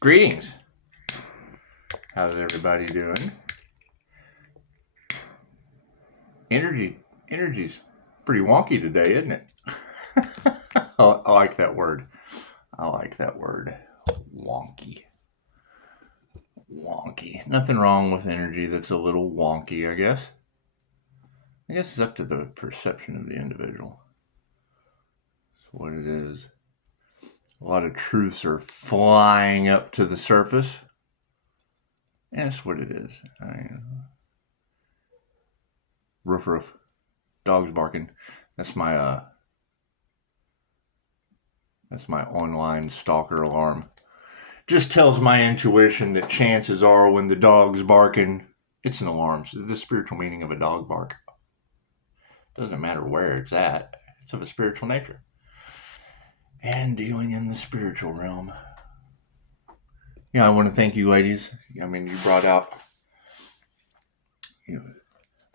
Greetings. How's everybody doing? Energy's pretty wonky today, isn't it? I like that word. Wonky. Wonky. Nothing wrong with energy that's a little wonky, I guess. I guess it's up to the perception of the individual. That's what it is. A lot of truths are flying up to the surface. And that's what it is. Roof roof. Dogs barking. That's my online stalker alarm. Just tells my intuition that chances are when the dog's barking, it's an alarm. So the spiritual meaning of a dog bark. Doesn't matter where it's at. It's of a spiritual nature. And dealing in the spiritual realm. Yeah, I want to thank you, ladies. I mean, you brought out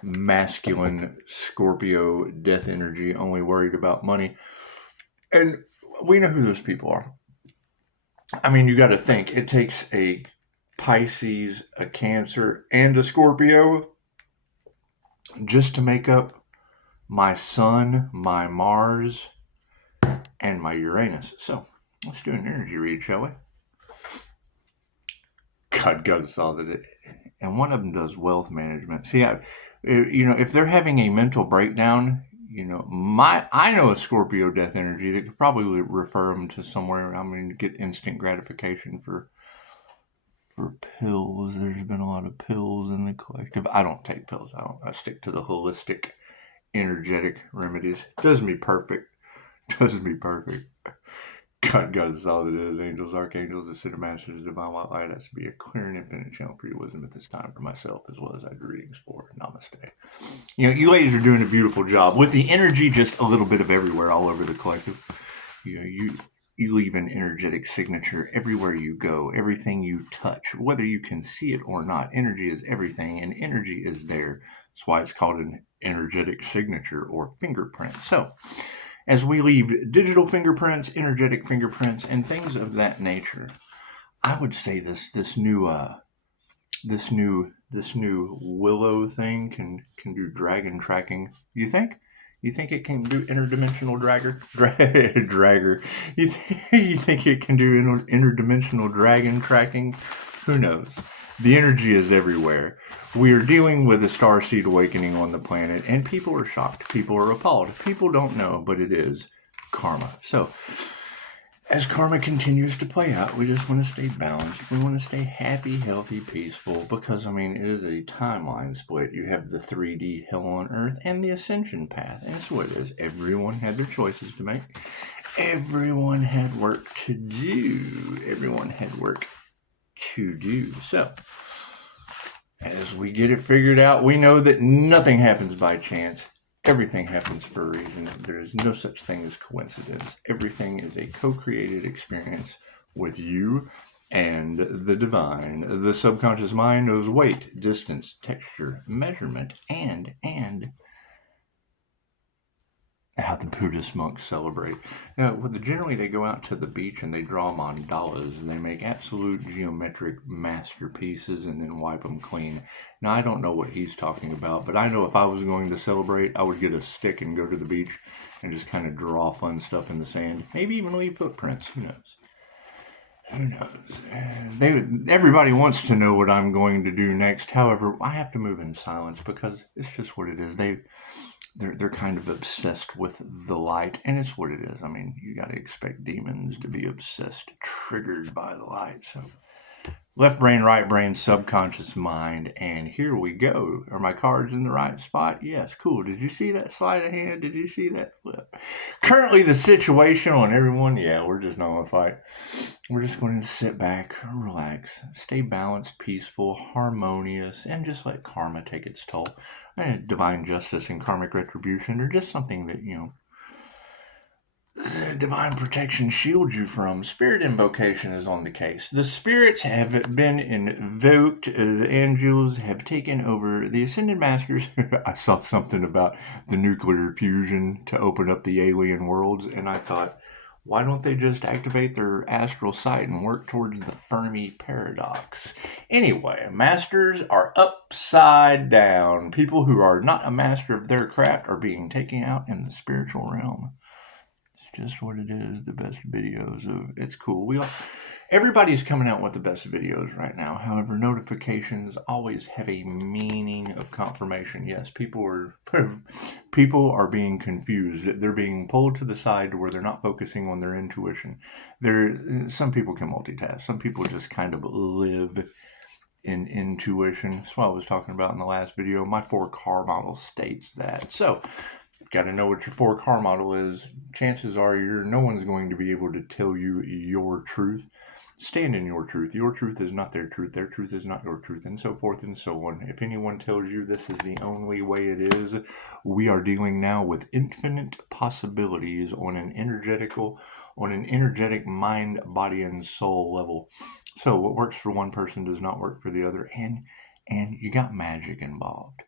masculine Scorpio death energy, only worried about money. And we know who those people are. I mean, you got to think, it takes a Pisces, a Cancer, and a Scorpio just to make up my Sun, my Mars, and my Uranus. So let's do an energy read, shall we? God us all that it. And one of them does wealth management. See, if they're having a mental breakdown, I know a Scorpio death energy that could probably refer them to somewhere. I mean, get instant gratification for pills. There's been a lot of pills in the collective. I don't take pills. I stick to the holistic, energetic remedies. Does me perfect. God us all that is, angels, archangels, ascended masters, divine light. That's to be a clear and infinite channel for your wisdom at this time for myself, as well as I do readings for. Namaste. You ladies are doing a beautiful job with the energy, just a little bit of everywhere, all over the collective. You leave an energetic signature everywhere you go, everything you touch, whether you can see it or not. Energy is everything, and energy is there. That's why it's called an energetic signature or fingerprint. So, as we leave digital fingerprints, energetic fingerprints, and things of that nature, I would say this new Willow thing can do dragon tracking. You think? You think it can do interdimensional dragger? You think it can do interdimensional dragon tracking? Who knows? The energy is everywhere. We are dealing with a starseed awakening on the planet, and people are shocked. People are appalled. People don't know, but it is karma. So, as karma continues to play out, we just want to stay balanced. We want to stay happy, healthy, peaceful, because, it is a timeline split. You have the 3D hell on earth and the ascension path. And that's what it is. Everyone had their choices to make. Everyone had work to do. So, as we get it figured out, we know that nothing happens by chance. Everything happens for a reason. There is no such thing as coincidence. Everything is a co-created experience with you and the divine. The subconscious mind knows weight, distance, texture, measurement, and how the Buddhist monks celebrate. Generally they go out to the beach and they draw mandalas, and they make absolute geometric masterpieces and then wipe them clean. Now, I don't know what he's talking about, but I know if I was going to celebrate, I would get a stick and go to the beach and just kind of draw fun stuff in the sand. Maybe even leave footprints. Who knows? Everybody wants to know what I'm going to do next. However, I have to move in silence because it's just what it is. They're kind of obsessed with the light, and it's what it is. You got to expect demons to be obsessed, triggered by the light. So, left brain, right brain, subconscious mind, and here we go. Are my cards in the right spot? Yes, cool. Did you see that sleight of hand? Did you see that flip? Currently, the situation on everyone, we're just not going to fight. We're just going to sit back, relax, stay balanced, peaceful, harmonious, and just let karma take its toll. Divine justice and karmic retribution are just something that, divine protection shields you from. Spirit invocation is on the case. The spirits have been invoked. The angels have taken over. The ascended masters. I saw something about the nuclear fusion to open up the alien worlds, and I thought, Why don't they just activate their astral sight and work towards the Fermi paradox? Anyway, masters are upside down. People who are not a master of their craft are being taken out in the spiritual realm. It's just what it is. The best videos of it's cool. Everybody's coming out with the best videos right now. However, notifications always have a meaning of confirmation. Yes, people are being confused. They're being pulled to the side to where they're not focusing on their intuition. Some people can multitask. Some people just kind of live in intuition. That's what I was talking about in the last video. My 4-car model states that. So you've got to know what your 4-car model is. Chances are no one's going to be able to tell you your truth. Stand in your truth. Your truth is not their truth. Their truth is not your truth, and so forth and so on. If anyone tells you this is the only way it is, we are dealing now with infinite possibilities on an energetic mind, body, and soul level. So what works for one person does not work for the other, and you got magic involved.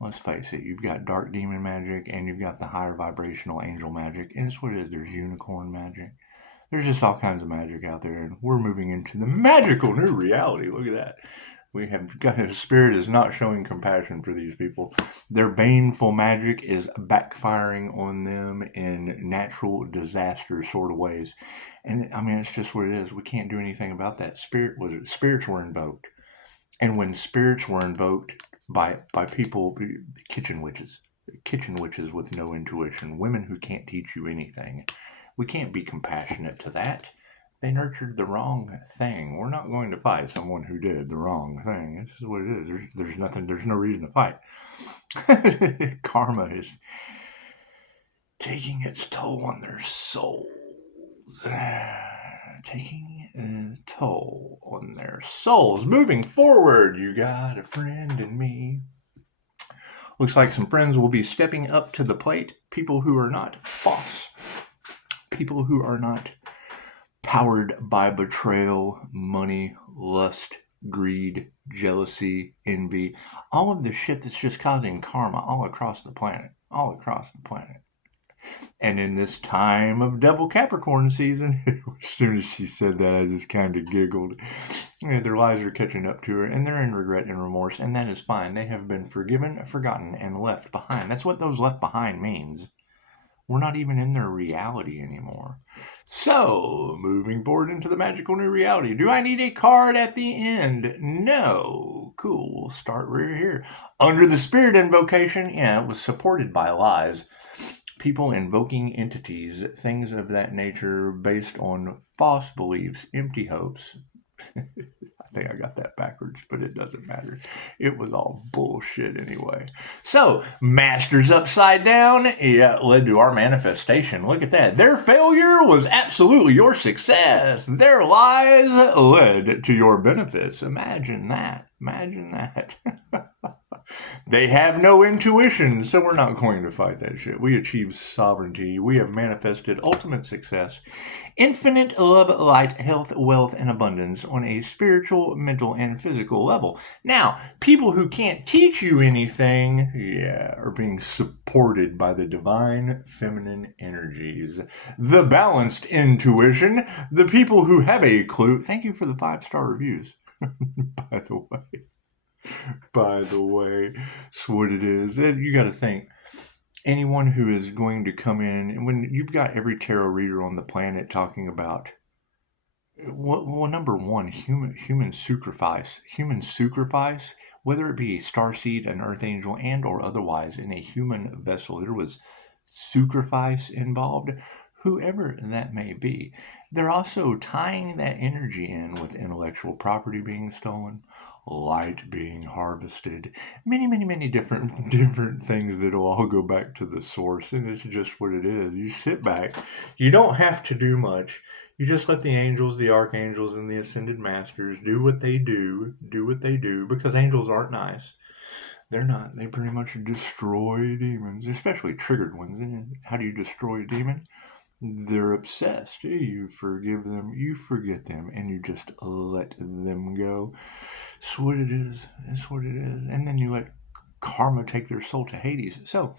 Let's face it, you've got dark demon magic, and you've got the higher vibrational angel magic, and it's what it is. There's unicorn magic. There's just all kinds of magic out there, and we're moving into the magical new reality. Look at that. We have got spirit is not showing compassion for these people. Their baneful magic is backfiring on them in natural disaster sort of ways. And I mean, it's just what it is. We can't do anything about that. Spirits were invoked. And when spirits were invoked by people, kitchen witches with no intuition, women who can't teach you anything, we can't be compassionate to that. They nurtured the wrong thing. We're not going to fight someone who did the wrong thing. This is what it is. There's no reason to fight. Karma is taking its toll on their souls. Taking a toll on their souls. Moving forward, you got a friend in me. Looks like some friends will be stepping up to the plate. People who are not false. People who are not powered by betrayal, money, lust, greed, jealousy, envy, all of the shit that's just causing karma all across the planet. And in this time of Devil Capricorn season, as soon as she said that, I just kind of giggled. Their lives are catching up to her, and they're in regret and remorse, and that is fine. They have been forgiven, forgotten, and left behind. That's what those left behind means. We're not even in their reality anymore. So, moving forward into the magical new reality. Do I need a card at the end? No. Cool. We'll start right here. Under the spirit invocation, it was supported by lies. People invoking entities, things of that nature based on false beliefs, empty hopes. I think I got that backwards, but it doesn't matter. It was all bullshit anyway. So, masters upside down, led to our manifestation. Look at that. Their failure was absolutely your success. Their lies led to your benefits. Imagine that. They have no intuition, so we're not going to fight that shit. We achieve sovereignty. We have manifested ultimate success, infinite love, light, health, wealth, and abundance on a spiritual, mental, and physical level. Now, people who can't teach you anything, are being supported by the divine feminine energies. The balanced intuition, the people who have a clue. Thank you for the 5-star reviews, By the way, it's what it is. And you got to think, anyone who is going to come in, and when you've got every tarot reader on the planet talking about, well, number one, human sacrifice, whether it be a starseed, an earth angel, and or otherwise in a human vessel, there was sacrifice involved. Whoever that may be, they're also tying that energy in with intellectual property being stolen, light being harvested, many different things that'll all go back to the source. And it's just what it is. You sit back, you don't have to do much. You just let the angels, the archangels, and the ascended masters do what they do, because angels aren't nice. They're not. They pretty much destroy demons, especially triggered ones. And how do you destroy a demon? They're obsessed. You forgive them, you forget them, and you just let them go. It's what it is. And then you let karma take their soul to Hades. So,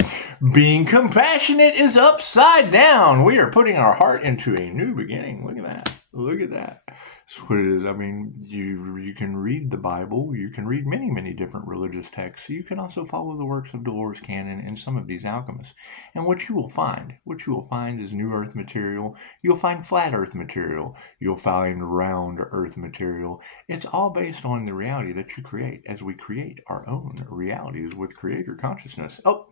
being compassionate is upside down. We are putting our heart into a new beginning. Look at that. Look at that. That's what it is. I mean, you can read the Bible. You can read many different religious texts. You can also follow the works of Dolores Cannon and some of these alchemists. And what you will find is New Earth material. You'll find flat Earth material. You'll find round Earth material. It's all based on the reality that you create as we create our own realities with creator consciousness. Oh,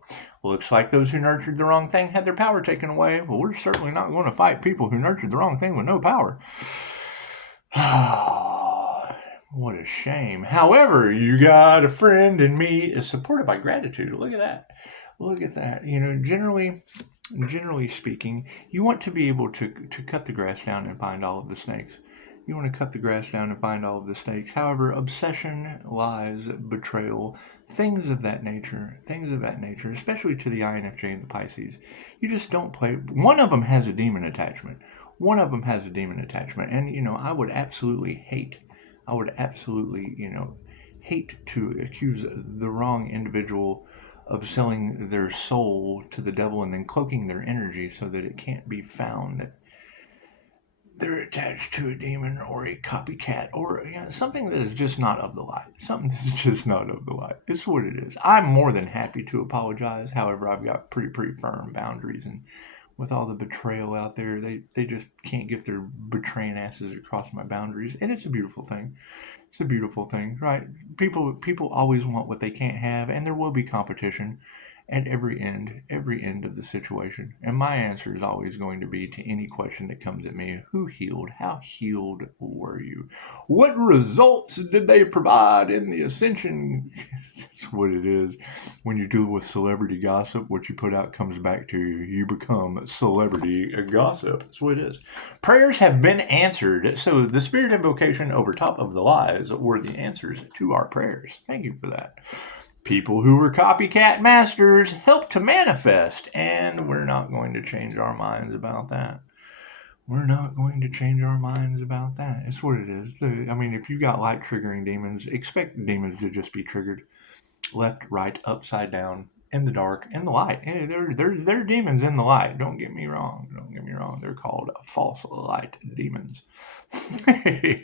looks like those who nurtured the wrong thing had their power taken away. Well, we're certainly not going to fight people who nurtured the wrong thing with no power. What a shame. However, you got a friend in me is supported by gratitude. Look at that. Look at that. You know, generally speaking, you want to be able to cut the grass down and find all of the snakes. You want to cut the grass down and find all of the snakes. However, obsession, lies, betrayal, things of that nature, especially to the INFJ and the Pisces, you just don't play. One of them has a demon attachment. And, you know, I would absolutely hate, hate to accuse the wrong individual of selling their soul to the devil and then cloaking their energy so that it can't be found that they're attached to a demon or a copycat or something that is just not of the light. It's what it is. I'm more than happy to apologize. However, I've got pretty firm boundaries, and with all the betrayal out there, they just can't get their betraying asses across my boundaries, and it's a beautiful thing. It's a beautiful thing, right? People always want what they can't have, and there will be competition at every end of the situation. And my answer is always going to be to any question that comes at me: who healed? How healed were you? What results did they provide in the ascension? That's what it is. When you deal with celebrity gossip, what you put out comes back to you. You become celebrity gossip. That's what it is. Prayers have been answered. So the spirit invocation over top of the lies were the answers to our prayers. Thank you for that. People who were copycat masters helped to manifest, and we're not going to change our minds about that. It's what it is. I mean, if you got light triggering demons, expect demons to just be triggered left, right, upside down, in the dark, in the light. They're demons in the light. Don't get me wrong. They're called false light demons.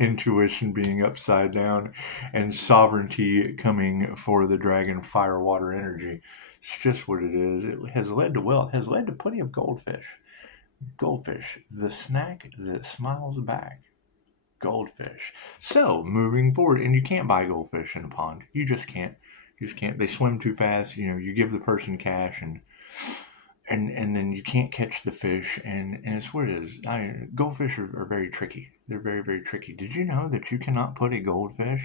Intuition being upside down and sovereignty coming for the dragon fire water energy. It's just what it is. It has led to wealth, has led to plenty of goldfish. Goldfish, the snack that smiles back. Goldfish. So moving forward, and you can't buy goldfish in a pond. You just can't. They swim too fast. You know, you give the person cash and then you can't catch the fish, and it's what it is. Goldfish are very tricky. They're very tricky. Did you know that you cannot put a goldfish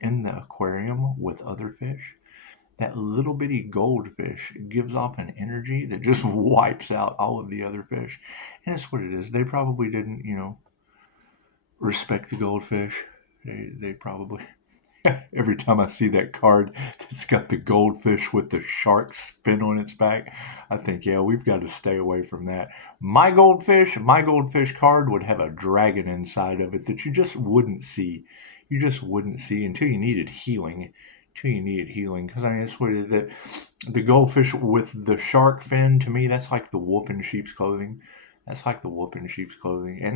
in the aquarium with other fish? That little bitty goldfish gives off an energy that just wipes out all of the other fish. And it's what it is. They probably didn't, respect the goldfish. They probably... Every time I see that card that's got the goldfish with the shark fin on its back, I think, yeah, we've got to stay away from that. My goldfish card would have a dragon inside of it that you just wouldn't see. Until you needed healing. Because that's what it is. That the goldfish with the shark fin, to me, that's like the wolf in sheep's clothing. And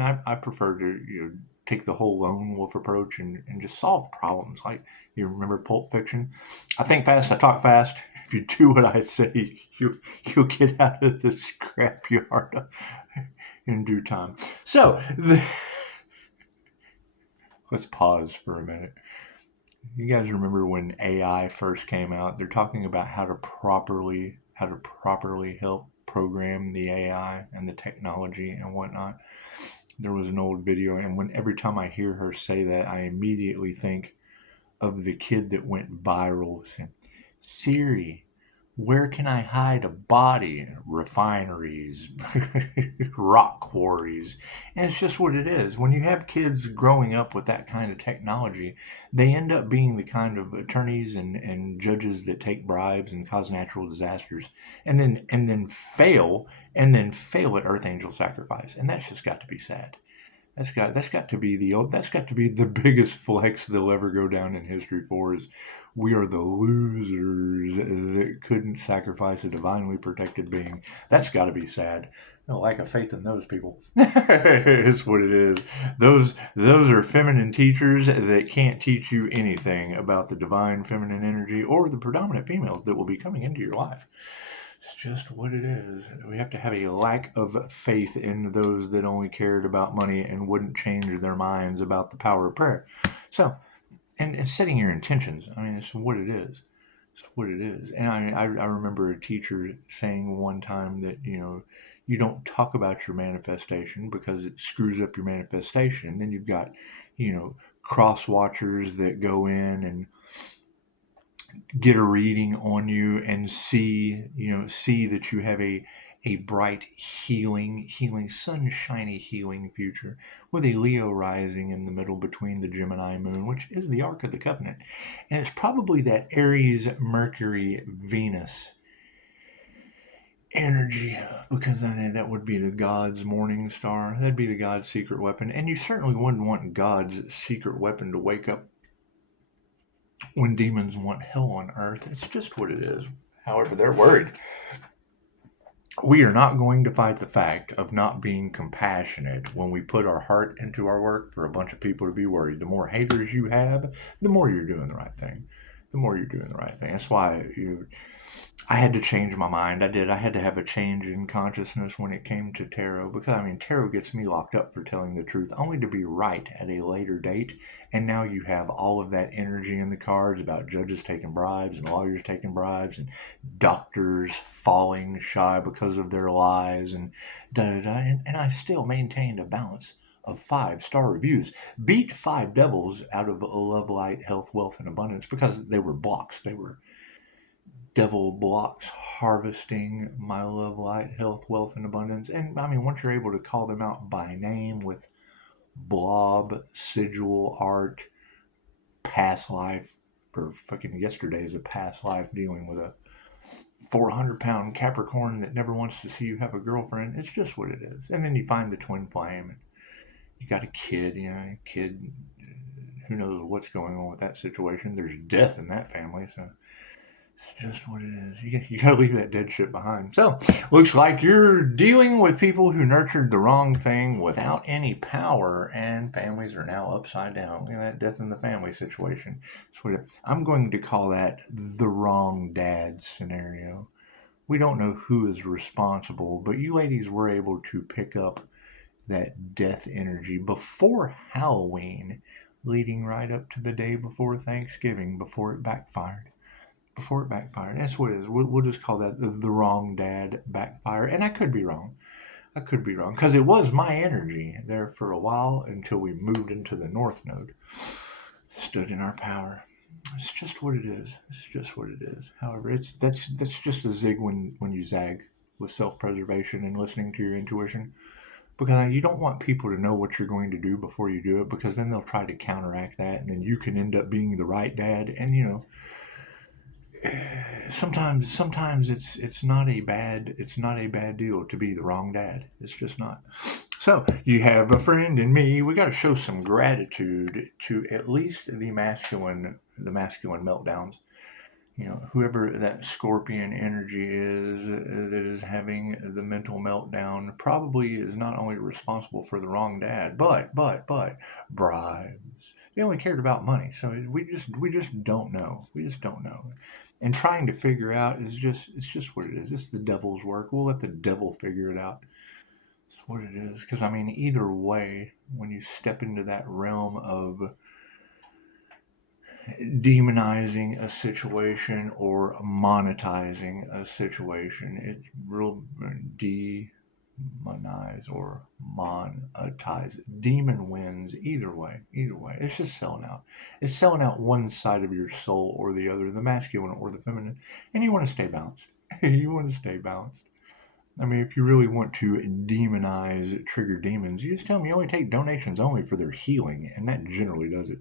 I prefer to, take the whole lone wolf approach and just solve problems. Like, you remember Pulp Fiction? I think fast, I talk fast. If you do what I say, you'll get out of the scrapyard in due time. So, let's pause for a minute. You guys remember when AI first came out? They're talking about how to properly help program the AI and the technology and whatnot. There was an old video, and every time I hear her say that, I immediately think of the kid that went viral saying, "Siri, where can I hide a body?" Refineries, rock quarries. And it's just what it is. When you have kids growing up with that kind of technology, they end up being the kind of attorneys and judges that take bribes and cause natural disasters and then fail at Earth Angel sacrifice. And that's just got to be sad. That's got to be the biggest flex they'll ever go down in history for, is we are the losers that couldn't sacrifice a divinely protected being. That's got to be sad. No lack of faith in those people. Is what it is. Those are feminine teachers that can't teach you anything about the divine feminine energy or the predominant females that will be coming into your life. It's just what it is. We have to have a lack of faith in those that only cared about money and wouldn't change their minds about the power of prayer. So, and setting your intentions. I mean, it's what it is. It's what it is. And I remember a teacher saying one time that, you don't talk about your manifestation because it screws up your manifestation. And then you've got, cross watchers that go in and get a reading on you and see that you have a bright healing sunshiny healing future with a Leo rising in the middle between the Gemini moon, which is the Ark of the Covenant. And it's probably that Aries Mercury Venus energy, because that would be the God's morning star. That'd be the God's secret weapon. And you certainly wouldn't want God's secret weapon to wake up when demons want hell on earth. It's just what it is. However, they're worried. We are not going to fight the fact of not being compassionate when we put our heart into our work for a bunch of people to be worried. The more haters you have, the more you're doing the right thing. The more you're doing the right thing. That's why I had to change my mind. I did. I had to have a change in consciousness when it came to tarot, because tarot gets me locked up for telling the truth, only to be right at a later date. And now you have all of that energy in the cards about judges taking bribes and lawyers taking bribes and doctors falling shy because of their lies and da-da-da. And I still maintained a balance of 5-star reviews. Beat 5 devils out of love, light, health, wealth, and abundance, because they were blocks. They were devil blocks harvesting my love, light, health, wealth, and abundance. And once you're able to call them out by name with blob, sigil, art, past life, or fucking yesterday is a past life dealing with a 400-pound Capricorn that never wants to see you have a girlfriend. It's just what it is. And then you find the twin flame, and you got a kid, who knows what's going on with that situation. There's death in that family, so it's just what it is. You gotta leave that dead shit behind. So, looks like you're dealing with people who nurtured the wrong thing without any power, and families are now upside down. Look at that death in the family situation. I'm going to call that the wrong dad scenario. We don't know who is responsible, but you ladies were able to pick up that death energy before Halloween, leading right up to the day before Thanksgiving, before it backfired. That's what it is. We'll just call that the wrong dad backfire. And I could be wrong, because it was my energy there for a while until we moved into the North Node. Stood in our power. It's just what it is. However, that's just a zig when you zag with self-preservation and listening to your intuition. Because you don't want people to know what you're going to do before you do it, because then they'll try to counteract that, and then you can end up being the right dad. And sometimes it's not a bad deal to be the wrong dad. It's just not. So you have a friend in me. We got to show some gratitude to at least the masculine meltdowns. Whoever that Scorpion energy is that is having the mental meltdown probably is not only responsible for the wrong dad, but bribes. They only cared about money, so we just don't know. And trying to figure out it's just what it is. It's the devil's work. We'll let the devil figure it out. It's what it is. Because either way, when you step into that realm of demonizing a situation or monetizing a situation, it's real demonize or monetize. Demon wins either way. It's just selling out. It's selling out one side of your soul or the other, the masculine or the feminine. And you want to stay balanced. If you really want to demonize, trigger demons, you just tell them you only take donations only for their healing, and that generally does it.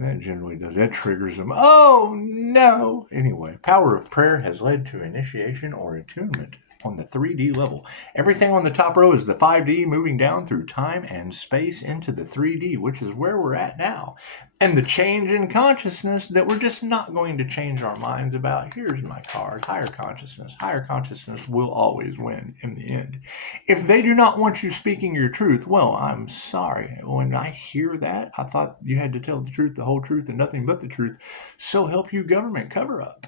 That triggers them. Oh, no! Anyway, power of prayer has led to initiation or attunement on the 3D level. Everything on the top row is the 5D, moving down through time and space into the 3D, which is where we're at now. And the change in consciousness that we're just not going to change our minds about. Here's my card, higher consciousness. Higher consciousness will always win in the end. If they do not want you speaking your truth, well, I'm sorry. When I hear that, I thought you had to tell the truth, the whole truth, and nothing but the truth. So help you, government cover up.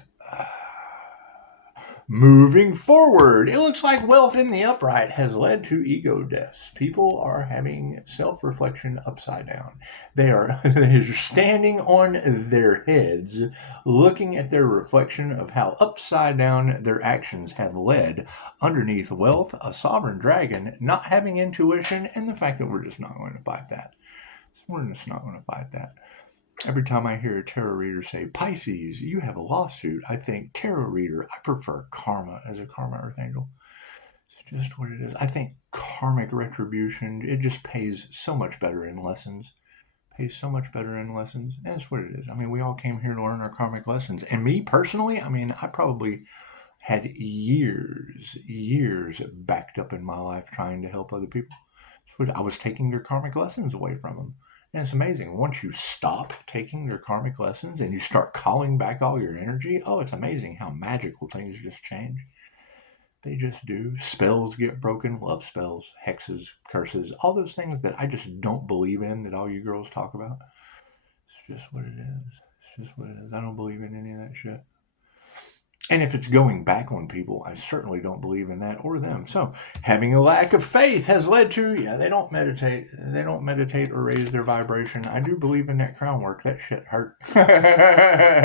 Moving forward, it looks like wealth in the upright has led to ego deaths. People are having self-reflection upside down. They're standing on their heads, looking at their reflection of how upside down their actions have led. Underneath wealth, a sovereign dragon, not having intuition, and the fact that we're just not going to fight that. We're just not going to fight that. Every time I hear a tarot reader say, Pisces, you have a lawsuit, I think, tarot reader, I prefer karma as a karma earth angel. It's just what it is. I think karmic retribution, it just pays so much better in lessons. Pays so much better in lessons. And that's what it is. I mean, we all came here to learn our karmic lessons. And me personally, I mean, I probably had years backed up in my life trying to help other people. I was taking their karmic lessons away from them. And it's amazing. Once you stop taking your karmic lessons and you start calling back all your energy, oh, it's amazing how magical things just change. They just do. Spells get broken, love spells, hexes, curses, all those things that I just don't believe in that all you girls talk about. It's just what it is. It's just what it is. I don't believe in any of that shit. And if it's going back on people, I certainly don't believe in that or them. So having a lack of faith has led to, they don't meditate. They don't meditate or raise their vibration. I do believe in that crown work. That shit hurt. That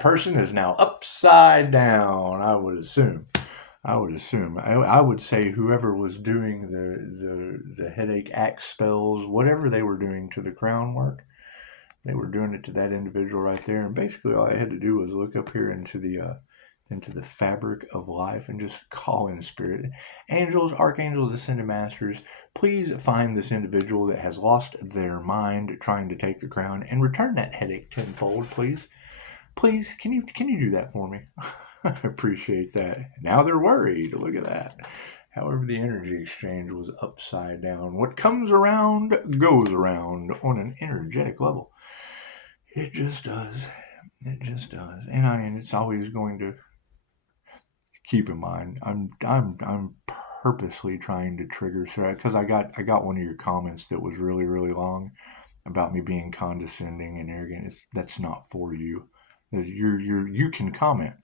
person is now upside down, I would assume. I would say whoever was doing the headache axe spells, whatever they were doing to the crown work, they were doing it to that individual right there. And basically all I had to do was look up here into the fabric of life and just call in spirit. Angels, archangels, ascended masters, please find this individual that has lost their mind trying to take the crown and return that headache tenfold, please. Please, can you do that for me? I appreciate that. Now they're worried. Look at that. However, the energy exchange was upside down. What comes around goes around on an energetic level. It just does. It just does. And I mean, it's always going to keep in mind. I'm purposely trying to trigger, because I got one of your comments that was really, really long about me being condescending and arrogant. That's not for you. You can comment.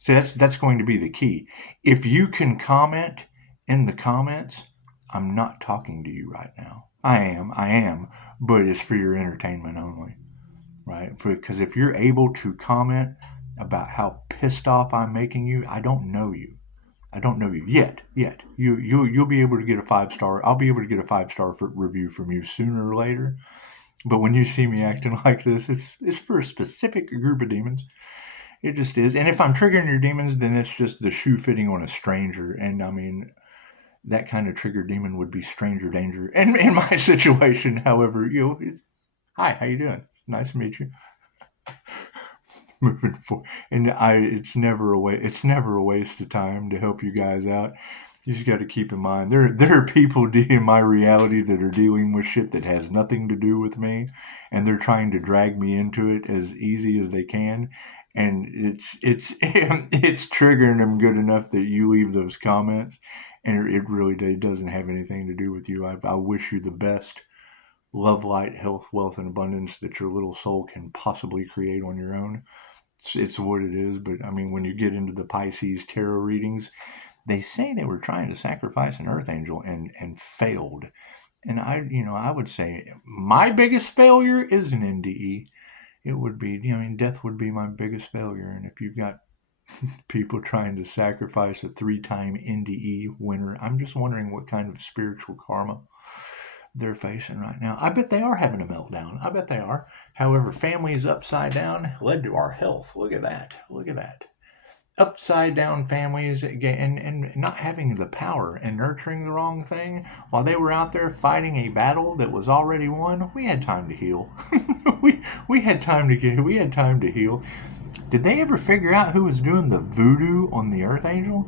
So that's going to be the key. If you can comment in the comments, I'm not talking to you right now. I am, but it's for your entertainment only. Right? Because if you're able to comment about how pissed off I'm making you, I don't know you. I don't know you yet. You'll be able to get a 5-star. I'll be able to get a 5-star review from you sooner or later. But when you see me acting like this, it's for a specific group of demons. It just is. And if I'm triggering your demons, then it's just the shoe fitting on a stranger. And I mean, that kind of trigger demon would be stranger danger. And in my situation, however, hi, how you doing? Nice to meet you. Moving forward, and it's never a waste of time to help you guys out. You just got to keep in mind there are people in my reality that are dealing with shit that has nothing to do with me, and they're trying to drag me into it as easy as they can, and it's triggering them good enough that you leave those comments, and it really doesn't have anything to do with you. I wish you the best. Love, light, health, wealth, and abundance that your little soul can possibly create on your own. It's what it is. But I mean, when you get into the Pisces tarot readings, they say they were trying to sacrifice an earth angel and failed. And I would say my biggest failure is an NDE. It would be, death would be my biggest failure. And if you've got people trying to sacrifice a 3-time NDE winner, I'm just wondering what kind of spiritual karma they're facing right now. I bet they are having a meltdown. I bet they are. However, families upside down led to our health. Look at that. Upside down families and not having the power and nurturing the wrong thing while they were out there fighting a battle that was already won. We had time to heal. we had time to heal. Did they ever figure out who was doing the voodoo on the earth angel?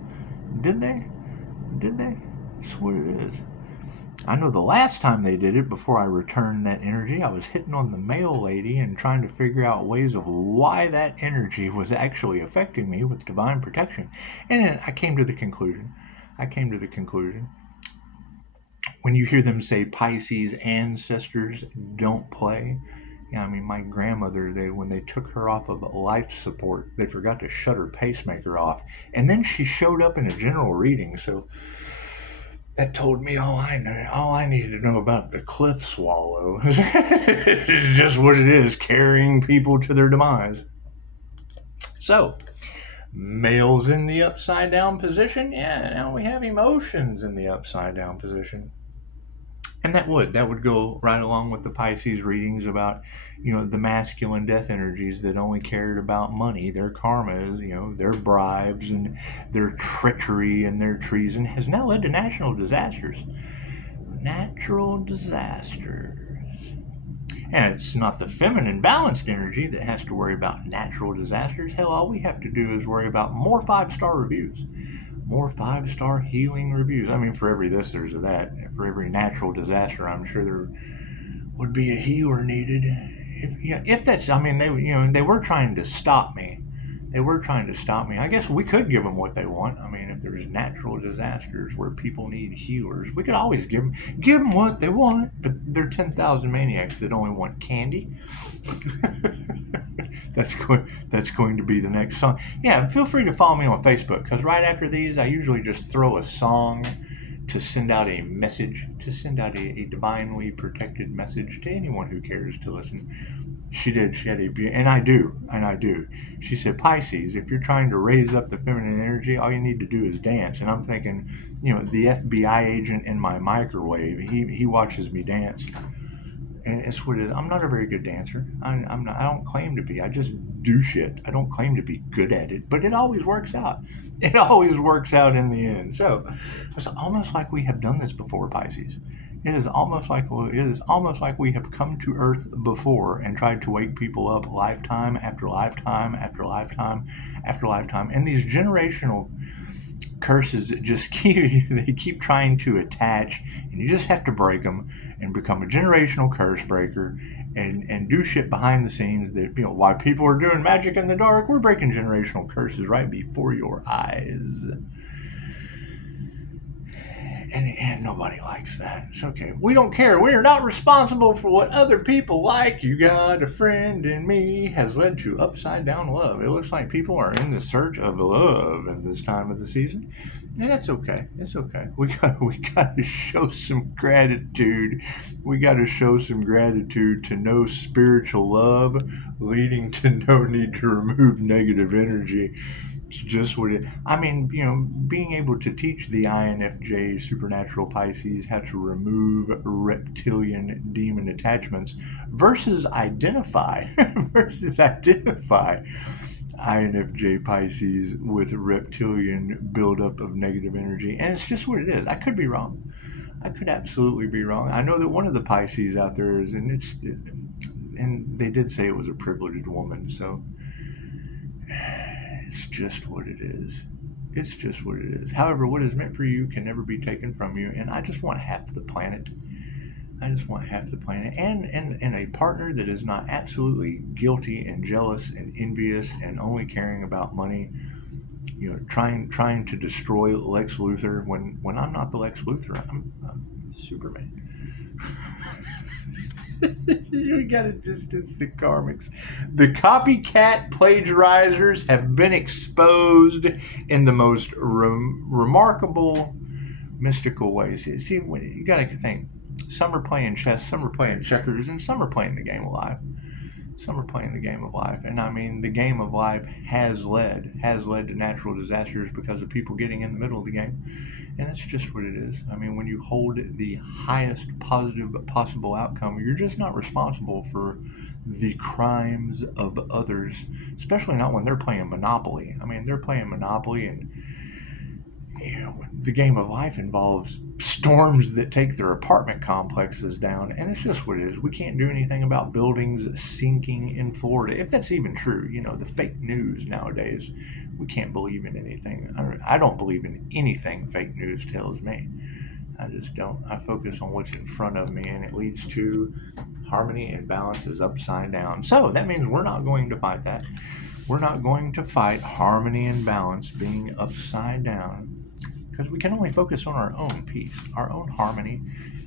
Did they? Did they? That's what it is. I know the last time they did it, before I returned that energy, I was hitting on the mail lady and trying to figure out ways of why that energy was actually affecting me with divine protection. And then I came to the conclusion. When you hear them say Pisces ancestors don't play, yeah, I mean, my grandmother, when they took her off of life support, they forgot to shut her pacemaker off. And then she showed up in a general reading, so that told me all I needed to know about the cliff swallow. It's just what it is, carrying people to their demise. So, males in the upside down position. Yeah, now we have emotions in the upside down position. And that would go right along with the Pisces readings about, the masculine death energies that only cared about money, their karmas, their bribes and their treachery and their treason has now led to natural disasters. Natural disasters. And it's not the feminine balanced energy that has to worry about natural disasters. Hell, all we have to do is worry about more 5-star reviews. More 5-star healing reviews. I mean, for every this, there's a that. For every natural disaster, I'm sure there would be a healer needed. If that's, I mean, they were trying to stop me. I guess we could give them what they want. I mean, if there's natural disasters where people need healers, we could always give them what they want. But there are 10,000 maniacs that only want candy. That's going to be the next song. Yeah, feel free to follow me on Facebook, because right after these, I usually just throw a song to send out a message, a divinely protected message to anyone who cares to listen. She had and I do. She said, Pisces, if you're trying to raise up the feminine energy, all you need to do is dance. And I'm thinking, the FBI agent in my microwave, he watches me dance. And it's what it is. I'm not a very good dancer. I don't claim to be. I just do shit. I don't claim to be good at it, but it always works out. It always works out in the end. So it's almost like we have done this before, Pisces. It is almost like we have come to Earth before and tried to wake people up lifetime after lifetime after lifetime after lifetime. And these generational curses just keep trying to attach, and you just have to break them and become a generational curse breaker and do shit behind the scenes that, while people are doing magic in the dark, we're breaking generational curses right before your eyes. And nobody likes that. It's okay. We don't care. We are not responsible for what other people like. You got a friend in me has led to upside down love. It looks like people are in the search of love at this time of the season. And that's okay. It's okay. We got to show some gratitude. We got to show some gratitude to know spiritual love, leading to no need to remove negative energy. It's just what it. I mean, being able to teach the INFJ supernatural Pisces how to remove reptilian demon attachments versus identify INFJ Pisces with a buildup of negative energy. And it's just what it is. I could be wrong. I could absolutely be wrong. I know that one of the Pisces out there is, and they did say it was a privileged woman, so it's just what it is. It's just what it is. However, what is meant for you can never be taken from you, and I just want half the planet. And a partner that is not absolutely guilty and jealous and envious and only caring about money, trying to destroy Lex Luthor when I'm not the Lex Luthor. I'm Superman. We gotta distance the karmics. The copycat plagiarizers have been exposed in the most remarkable, mystical ways. See, you gotta think. Some are playing chess, some are playing checkers, and some are playing the game of life. And I mean, the game of life has led to natural disasters because of people getting in the middle of the game. And that's just what it is. I mean, when you hold the highest positive possible outcome, you're just not responsible for the crimes of others, especially not when they're playing Monopoly. I mean, they're playing Monopoly and the game of life involves storms that take their apartment complexes down, and it's just what it is. We can't do anything about buildings sinking in Florida, if that's even true. The fake news nowadays, we can't believe in anything. I don't believe in anything fake news tells me. I just don't. I focus on what's in front of me, and it leads to harmony and balance is upside down. So that means we're not going to fight that. We're not going to fight harmony and balance being upside down, because we can only focus on our own peace, our own harmony,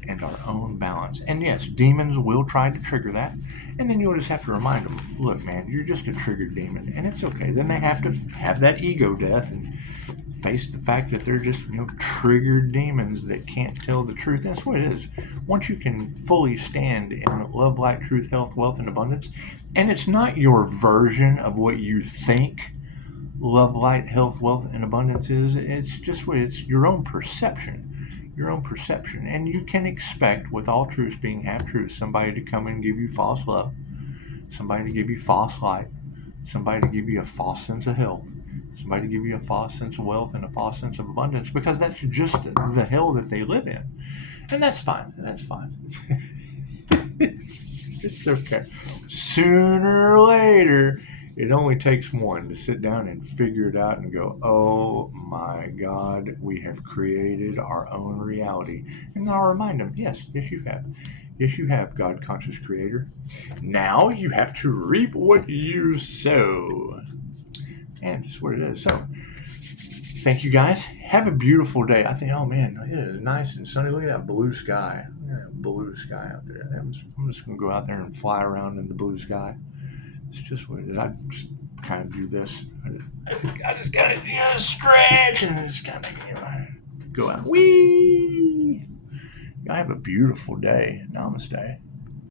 and our own balance. And yes, demons will try to trigger that, and then you'll just have to remind them, look, man, you're just a triggered demon, and it's okay. Then they have to have that ego death and face the fact that they're just, triggered demons that can't tell the truth. That's what it is. Once you can fully stand in love, light, truth, health, wealth, and abundance, and it's not your version of what you think love, light, health, wealth, and abundance is. It's just what it's your own perception. Your own perception. And you can expect, with all truths being half truths, somebody to come and give you false love, somebody to give you false light, somebody to give you a false sense of health, somebody to give you a false sense of wealth and a false sense of abundance, because that's just the hell that they live in. And that's fine. That's fine. It's okay. Sooner or later, it only takes one to sit down and figure it out and go, oh my God, we have created our own reality. And I'll remind them, yes, you have. Yes, you have, God conscious creator. Now you have to reap what you sow. And that's what it is. So, thank you guys. Have a beautiful day. I think, oh man, it is nice and sunny. Look at that blue sky. Look at that blue sky out there. I'm just going to go out there and fly around in the blue sky. It's just what it is. I just kind of do this. I just kind of stretch and just kind of go out. Whee! I have a beautiful day. Namaste.